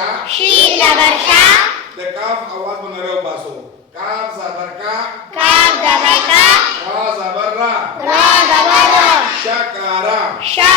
वर्षा शील वर्षा द काफ आवाज बना रहे हो बासो काफ जबर का काफ जबर का रा जबर रा रा जबर रा शकारा शा